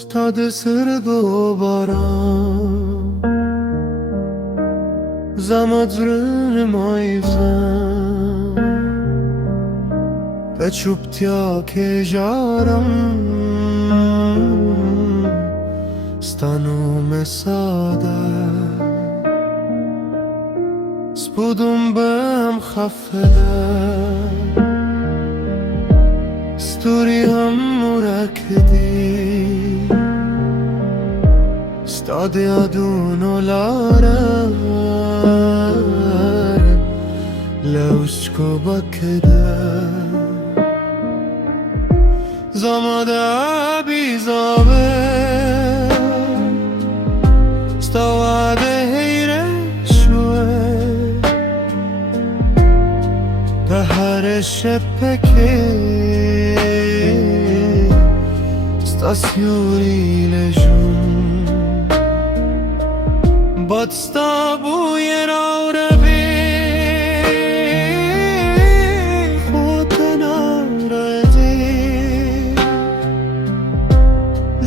Stade sır dobaram Zamadrën majzën Dhe quptja ke gjarëm Stanu me sade S'pudum bëm khafele Sturi ham murakedi Stadi adun olarem Leusko bakede Zamada bizabe Stavade heyre shue Dahare shepeke Stasyuri lejun But stabu yeraure bi Khotena razi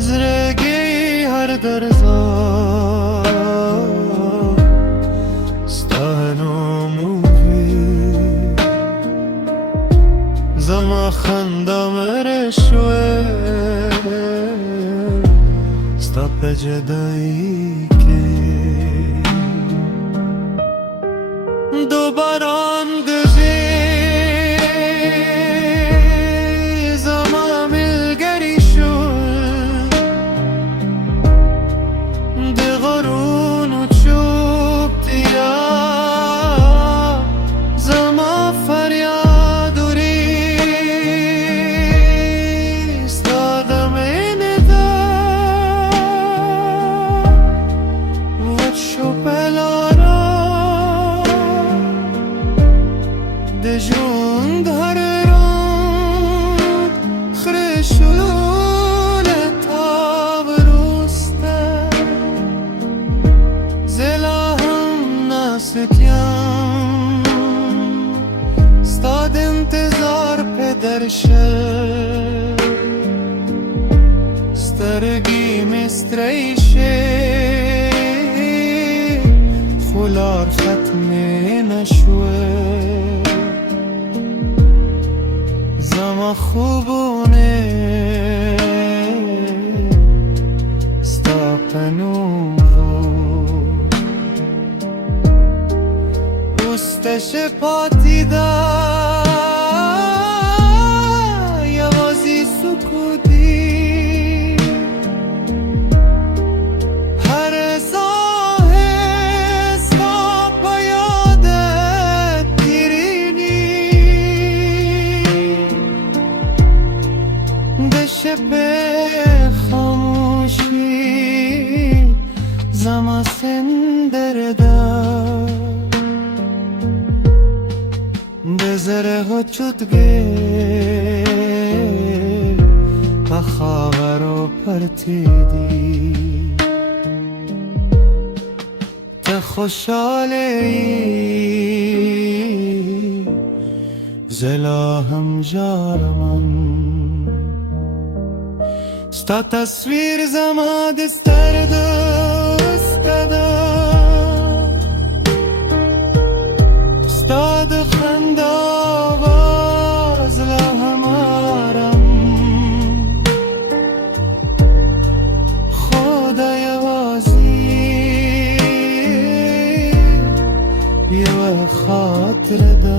Zregi har darza Stano muvi Zama khanda mere shwe Sta pe jedai دوباران گزی زمان ملگری شد دغرون و چوب دیا زمان فریاد و ریست دادم این در و چو بلارا دجون دارد خرشول تابروسته زلاهم ناسکیم ستاد انتظار پدرشه سترگی مستریشه خلار ختم نشوه زما خوبونه sta penuvo Usteshe patida Yavazi sukudi Har sahe sta payadet dirini شب خاموشی زما سندرده دزره ها چودگه پخاور و پرتیدی ته خوشحالی زلا هم جارمان Sta tasvir zama desterdus kada Sta de khanda avaz la hamaram Khoda yawazi Yawa khatir da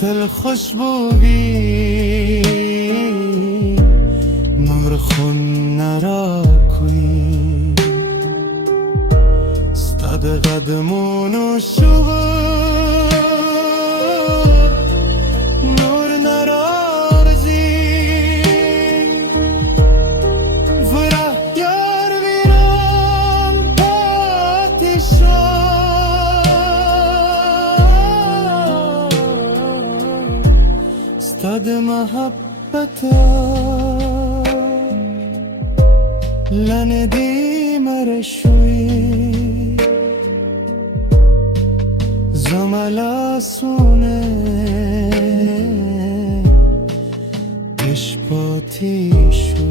دل خوشبویی نور خون نرا کوی ستاد قدمون و شوق نور نرازی فرح یار ویران پاتشا ستاد محبتا لندی مرشوی زملا سونه عشق تيشو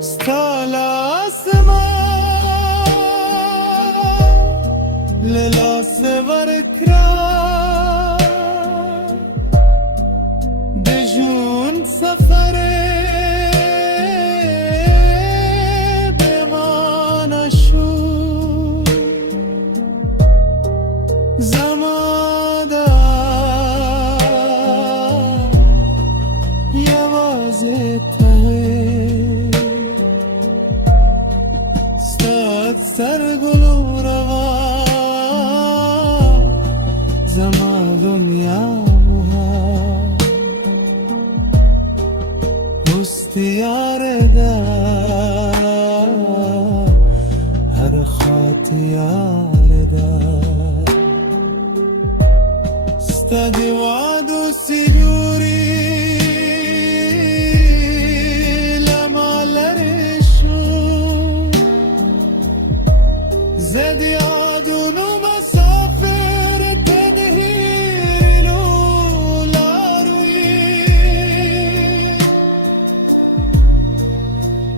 ستالا سما للاس ورکرا دجون سفر بمانشو زمادا یوازته ستاد سرگلو روا زما دنیا بوها استیار دا هر خاطیار دا ستادی وادو سیجوری لما لرشو زدی آدونو مسافر تنهیلو لاروی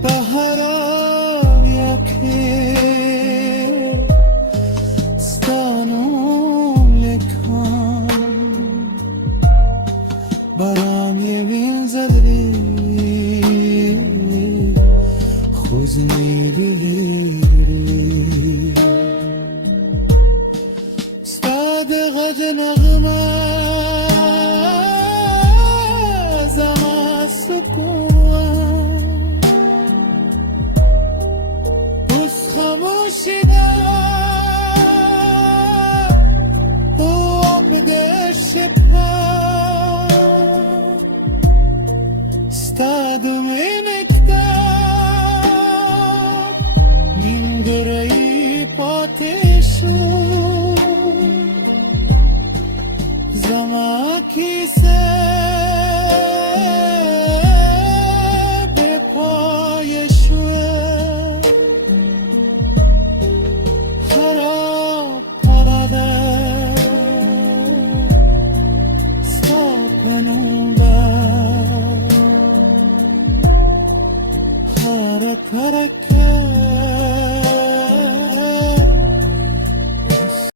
بهرام یکی ستانو لکان برام یمین زدری خوزنی بگیری ستاد غد نغ